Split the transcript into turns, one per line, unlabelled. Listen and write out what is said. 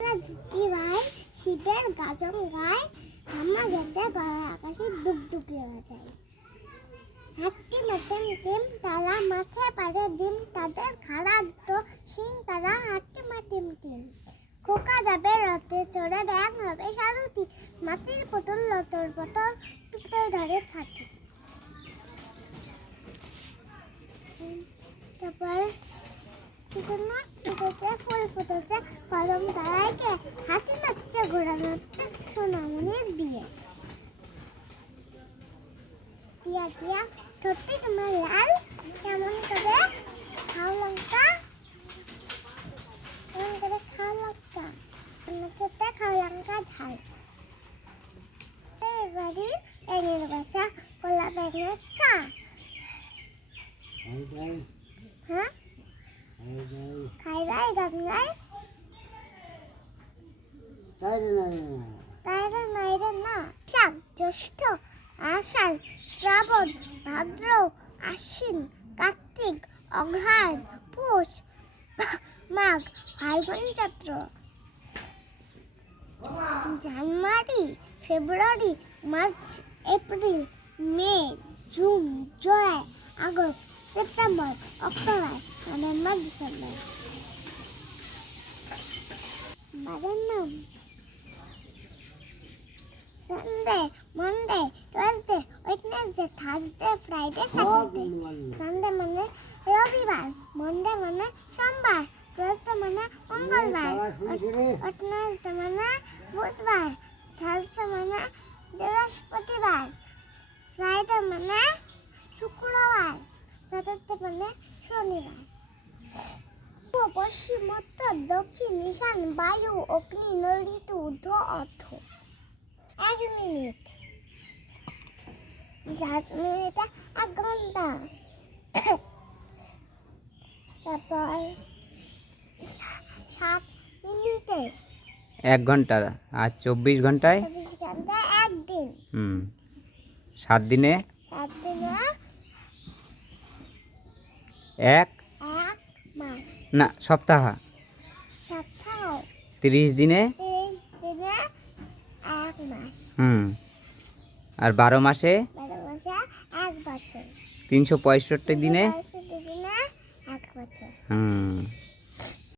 দুটি ভাই, শিবের গাজন গায় ধামা গেছে গড়ার আকাশে হয়ে যায়। হাট্টি মাটেম টিম তারা মাঠে পারে ডিম, তাদের খাড়া তো সিং তারা হাট্টি মাটিম টিম খোকা যাবে রথে চড়ে ব্যাগ হবে সারথি, মাটির পটল লতর পটল পিপড়ে ধরে ছাতি। তারপর কি করল ফুটেছে ফুল ফুটেছে কলম দাঁড়াইকে হাতি নাচছে ঘোড়া নাচছে সোনামণির বিয়ে। টিয়া টিয়া ঠোঁটটি তোমার লাল কেমন করে খাও লঙ্কা? কেমন করে খাও লঙ্কা? অন্য খেতে খাও লঙ্কা ঝাল। বাড়ি এনের বাসা কলা ব্যাগের চা। হ্যাঁ? তাইরা নাইরা না শাক জ্যৈষ্ঠ আষাঢ় শ্রাবণ ভাদ্র আশ্বিন কার্তিক অঘ্রাণ পৌষ মাঘ ফাল্গুন চৈত্র January February March April May June July August September October November December বারের নাম Sunday Monday Tuesday Wednesday Thursday Friday Saturday Sunday মানে রবিবার মন্ডে মানে সোমবার টুয়েসডে মানে মঙ্গলবার ওয়েডনেসডে মানে বুধবার থার্সডে মানে বৃহস্পতিবার ফ্রাইডে মানে শুক্রবার স্যাটারডে মানে শনিবার পশ্চিম উত্তর দক্ষিণ, ঈশান, বায়ু, অগ্নি নল ঋতু ঊর্ধ্ব, অর্ধ। এক মিনিট। সাত মিনিটে এক ঘণ্টা। তারপর সাত মিনিটে।
এক ঘণ্টা আর চব্বিশ ঘন্টায়?
চব্বিশ ঘণ্টা একদিন
হুম। সাত দিনে?
সাত দিনে
এক?
এক মাস।
না সপ্তাহ।
সপ্তাহ।
তিরিশ দিনে?
মাস।
হুম। আর বারো মাসে?
বারো মাসে এক বছর।
তিনশো পঁয়ষট্টি দিনে?
হম দিনে এক বছর।
হুম।